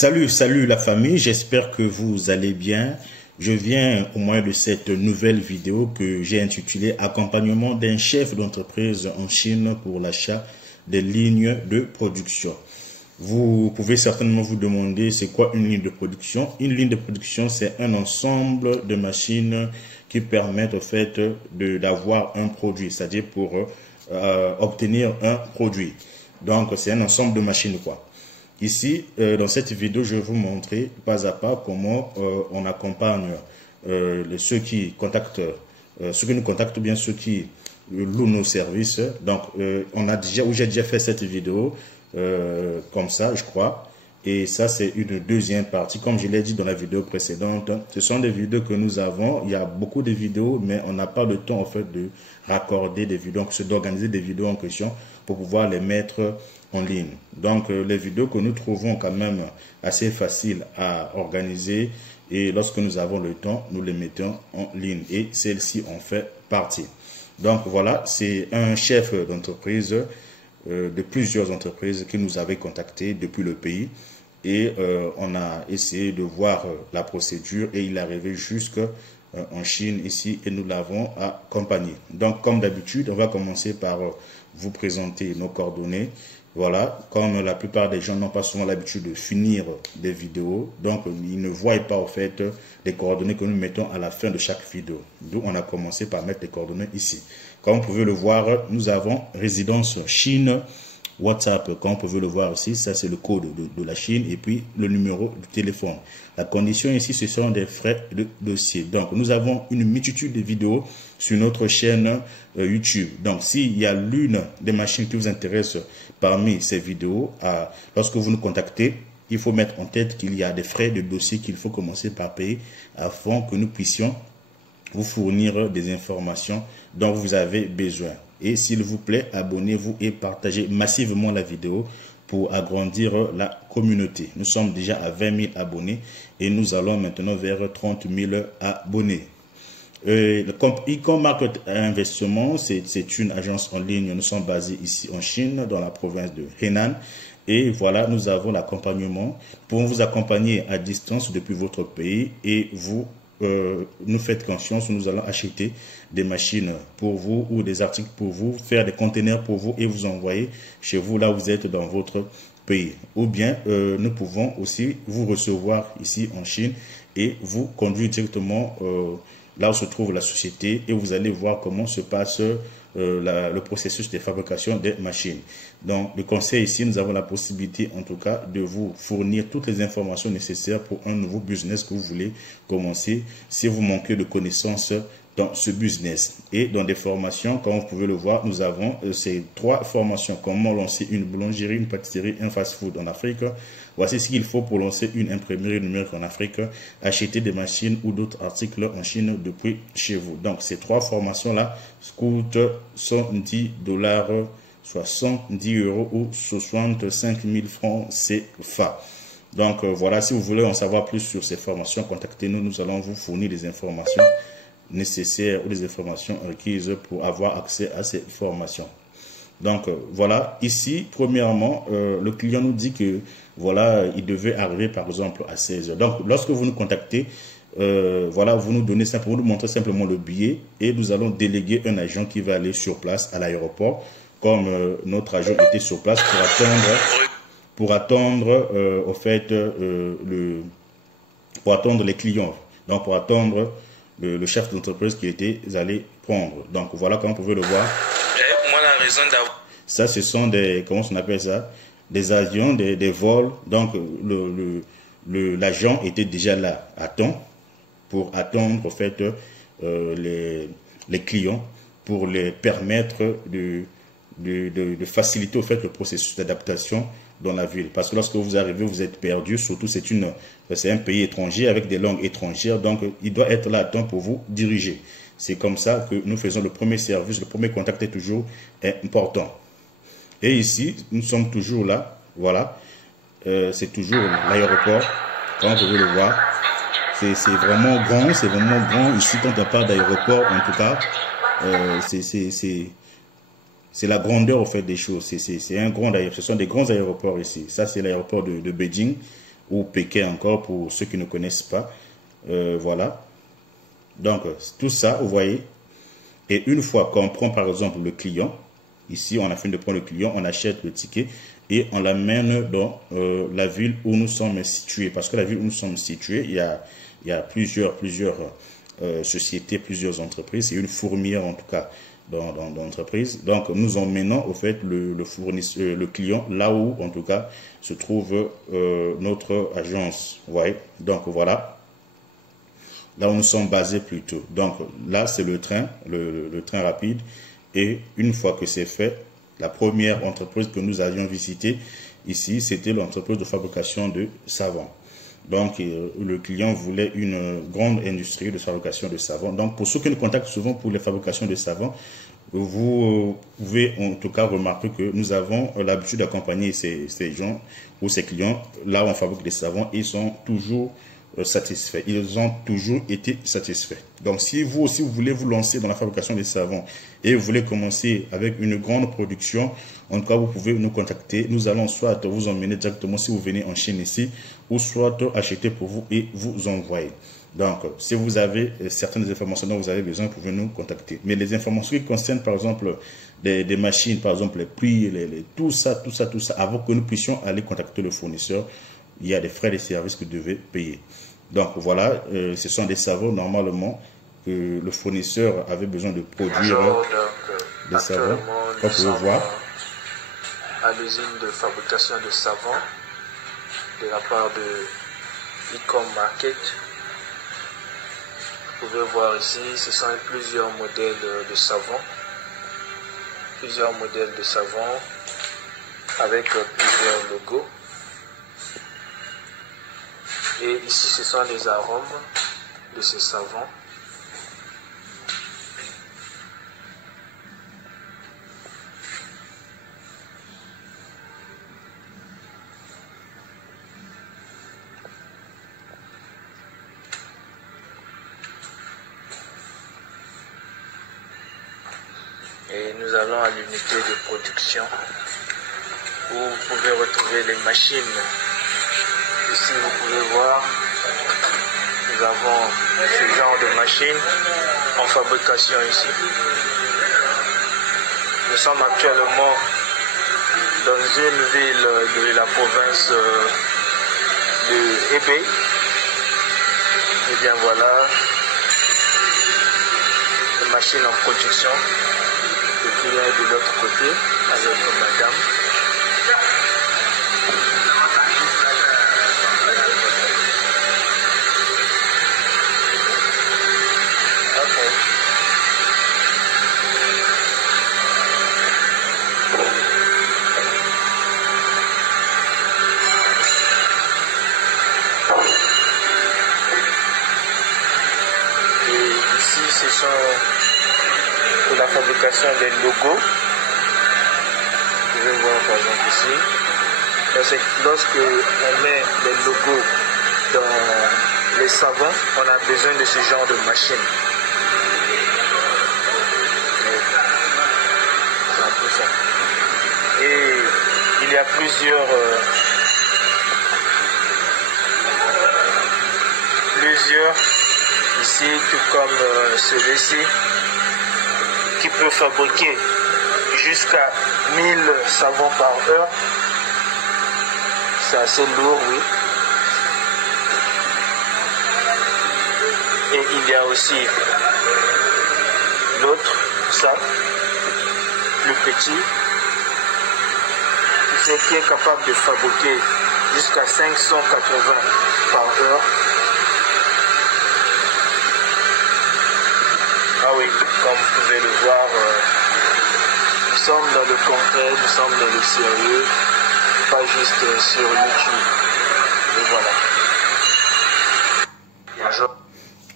Salut la famille, j'espère que vous allez bien. Je viens au moyen de cette nouvelle vidéo que j'ai intitulée Accompagnement d'un chef d'entreprise en Chine pour l'achat des lignes de production. Vous pouvez certainement vous demander c'est quoi une ligne de production. Une ligne de production, c'est un ensemble de machines qui permettent au fait d'avoir un produit, c'est-à-dire pour obtenir un produit. Donc c'est un ensemble de machines quoi. Ici, dans cette vidéo, je vais vous montrer pas à pas comment on accompagne ceux qui contactent, ceux qui nous contactent ou bien ceux qui louent nos services. Donc, j'ai déjà fait cette vidéo comme ça, je crois. Et ça, c'est une deuxième partie. Comme je l'ai dit dans la vidéo précédente, ce sont des vidéos que nous avons. Il y a beaucoup de vidéos, mais on n'a pas le temps en fait de raccorder des vidéos, d'organiser des vidéos en question pour pouvoir les mettre en ligne. Donc, les vidéos que nous trouvons quand même assez faciles à organiser et lorsque nous avons le temps, nous les mettons en ligne et celle-ci en fait partie. Donc, voilà, c'est un chef d'entreprise de plusieurs entreprises qui nous avait contactés depuis le pays et on a essayé de voir la procédure et il est arrivé jusqu'en Chine ici et nous l'avons accompagné. Donc, comme d'habitude, on va commencer par vous présenter nos coordonnées. Voilà, comme la plupart des gens n'ont pas souvent l'habitude de finir des vidéos, donc ils ne voient pas au fait les coordonnées que nous mettons à la fin de chaque vidéo. D'où on a commencé par mettre les coordonnées ici. Comme vous pouvez le voir, nous avons résidence Chine, WhatsApp, comme vous pouvez le voir ici, ça c'est le code de la Chine et puis le numéro du téléphone. La condition ici, ce sont des frais de dossier. Donc, nous avons une multitude de vidéos sur notre chaîne YouTube. Donc, s'il y a l'une des machines qui vous intéresse parmi ces vidéos, lorsque vous nous contactez, il faut mettre en tête qu'il y a des frais de dossier qu'il faut commencer par payer afin que nous puissions vous fournir des informations dont vous avez besoin. Et s'il vous plaît, abonnez-vous et partagez massivement la vidéo pour agrandir la communauté. Nous sommes déjà à 20 000 abonnés et nous allons maintenant vers 30 000 abonnés. Ecom Investissement, c'est une agence en ligne. Nous sommes basés ici en Chine, dans la province de Henan. Et voilà, nous avons l'accompagnement. Pour vous accompagner à distance depuis votre pays et vous nous faites confiance, nous allons acheter des machines pour vous ou des articles pour vous, faire des conteneurs pour vous et vous envoyer chez vous là où vous êtes dans votre pays. Ou bien nous pouvons aussi vous recevoir ici en Chine et vous conduire directement là où se trouve la société et vous allez voir comment se passe le processus de fabrication des machines. Donc, le conseil ici, nous avons la possibilité en tout cas de vous fournir toutes les informations nécessaires pour un nouveau business que vous voulez commencer si vous manquez de connaissances dans ce business. Et dans des formations, comme vous pouvez le voir, nous avons ces 3 formations. Comment lancer une boulangerie, une pâtisserie, un fast-food en Afrique. Voici ce qu'il faut pour lancer une imprimerie numérique en Afrique, acheter des machines ou d'autres articles en Chine depuis chez vous. Donc, ces 3 formations-là coûtent $110, 70 € ou 65 000 francs CFA. Donc, voilà, si vous voulez en savoir plus sur ces formations, contactez-nous. Nous allons vous fournir des informations nécessaires ou des informations requises pour avoir accès à ces formations. Donc voilà, ici, premièrement, le client nous dit que voilà, il devait arriver par exemple à 16 h. Donc lorsque vous nous contactez, voilà, vous nous donnez simplement, vous nous montrez simplement le billet et nous allons déléguer un agent qui va aller sur place à l'aéroport, comme notre agent était sur place pour attendre au fait pour attendre les clients. Donc pour attendre le chef d'entreprise qui était allé prendre. Donc voilà, comme vous pouvez le voir. Ça, ce sont des, comment on appelle ça, des avions, des vols. Donc l'agent était déjà là à temps pour attendre en fait les clients pour les permettre de faciliter au fait le processus d'adaptation dans la ville. Parce que lorsque vous arrivez, vous êtes perdu, surtout c'est un pays étranger avec des langues étrangères, donc il doit être là à temps pour vous diriger. C'est comme ça que nous faisons le premier service, le premier contact est toujours important. Et ici, nous sommes toujours là, voilà, c'est toujours l'aéroport, comme vous pouvez le voir. C'est vraiment grand ici, quand on parle d'aéroport, en tout cas, c'est la grandeur au fait des choses. C'est un grand aéroport. Ce sont des grands aéroports ici. Ça, c'est l'aéroport de Beijing. ou Pékin encore pour ceux qui ne connaissent pas. Voilà. Donc, tout ça, vous voyez. Et une fois qu'on prend par exemple le client, ici on a fini de prendre le client, on achète le ticket et on l'amène dans la ville où nous sommes situés. Parce que la ville où nous sommes situés, il y a plusieurs sociétés, plusieurs entreprises, et une fourmilière en tout cas dans l'entreprise. Donc nous emmenons au fait le client là où en tout cas se trouve notre agence. Vous voyez. Donc voilà. Là où nous sommes basés plutôt. Donc là, c'est le train, le train rapide. Et une fois que c'est fait, la première entreprise que nous avions visitée ici, c'était l'entreprise de fabrication de savon. Donc le client voulait une grande industrie de fabrication de savon. Donc pour ceux qui nous contactent souvent pour les fabrications de savon, vous pouvez en tout cas remarquer que nous avons l'habitude d'accompagner ces gens ou ces clients là où on fabrique des savons. Ils sont toujours satisfaits. Ils ont toujours été satisfaits. Donc si vous aussi vous voulez vous lancer dans la fabrication des savons et vous voulez commencer avec une grande production, en tout cas vous pouvez nous contacter. Nous allons soit vous emmener directement si vous venez en Chine ici, ou soit acheter pour vous et vous envoyer. Donc si vous avez certaines informations dont vous avez besoin, vous pouvez nous contacter. Mais les informations qui concernent par exemple des machines, par exemple les prix, tout ça, avant que nous puissions aller contacter le fournisseur, il y a des frais de service que vous devez payer. Donc voilà, ce sont des savons normalement que le fournisseur avait besoin de produire des savons. Comme vous pouvez voir. À l'usine de fabrication de savon de la part de Ecom Market. Vous pouvez voir ici, ce sont plusieurs modèles de savon. Plusieurs modèles de savon avec plusieurs logos. Et ici, ce sont les arômes de ces savons. Et nous allons à l'unité de production où vous pouvez retrouver les machines. Ici, vous pouvez voir, nous avons ce genre de machine en fabrication ici. Nous sommes actuellement dans une ville de la province de Hebei. Et bien voilà, les machines en production. Le client est de l'autre côté avec madame. Ce sont pour la fabrication des logos. Vous pouvez voir par exemple ici. Lorsque on met les logos dans les savons, on a besoin de ce genre de machine. C'est un peu ça. Et il y a plusieurs ici, tout comme celui-ci, qui peut fabriquer jusqu'à 1000 savons par heure. C'est assez lourd, oui. Et il y a aussi l'autre, ça, plus petit, qui est capable de fabriquer jusqu'à 580 par heure. Ah oui, comme vous pouvez le voir, nous sommes dans le concret, nous sommes dans le sérieux, pas juste sur YouTube. Et voilà.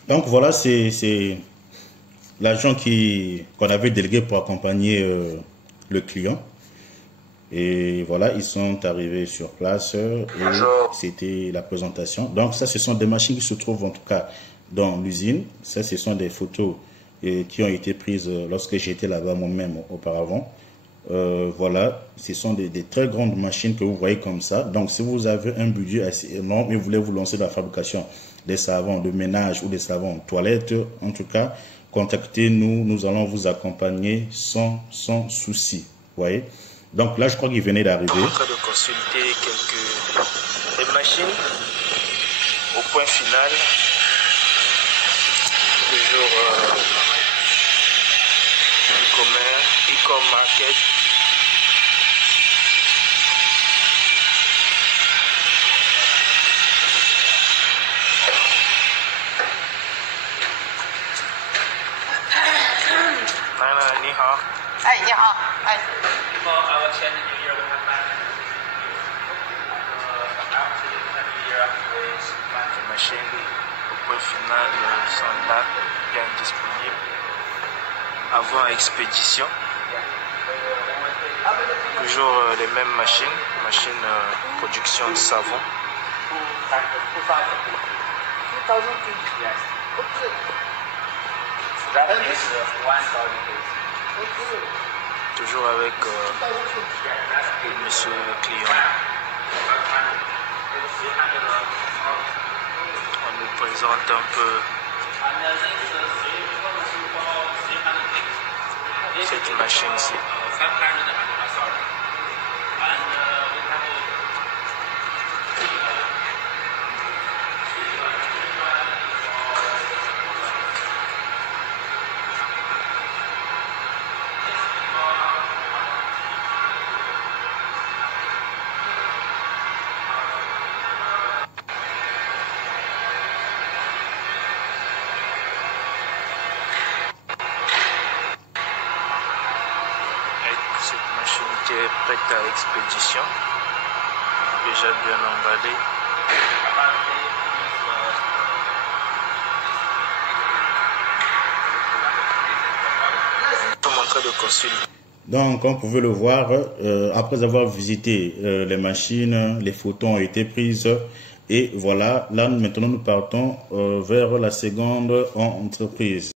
Donc voilà, c'est l'agent qu'on avait délégué pour accompagner le client. Et voilà, ils sont arrivés sur place et c'était la présentation. Donc ça, ce sont des machines qui se trouvent en tout cas dans l'usine. Ça, ce sont des photos qui ont été prises lorsque j'étais là-bas moi-même auparavant. Voilà, ce sont des très grandes machines que vous voyez comme ça. Donc, si vous avez un budget assez énorme et vous voulez vous lancer dans la fabrication des savons de ménage ou des savons toilettes, en tout cas, contactez-nous. Nous allons vous accompagner sans souci. Vous voyez? Donc là, je crois qu'il venait d'arriver. En train de consulter quelques machines au point final. Toujours e-com market. Ni hao. Ni hao. Les machines au point final sont là, bien disponibles. Avant expédition. Toujours les mêmes machines production de savon. Toujours avec le monsieur client. On nous présente un peu cette machine-ci. Cette machine qui est prête à expédition, déjà bien emballée. Nous sommes en train de consulter. Donc, comme vous pouvez le voir, après avoir visité les machines, les photos ont été prises. Et voilà, là maintenant nous partons vers la seconde entreprise.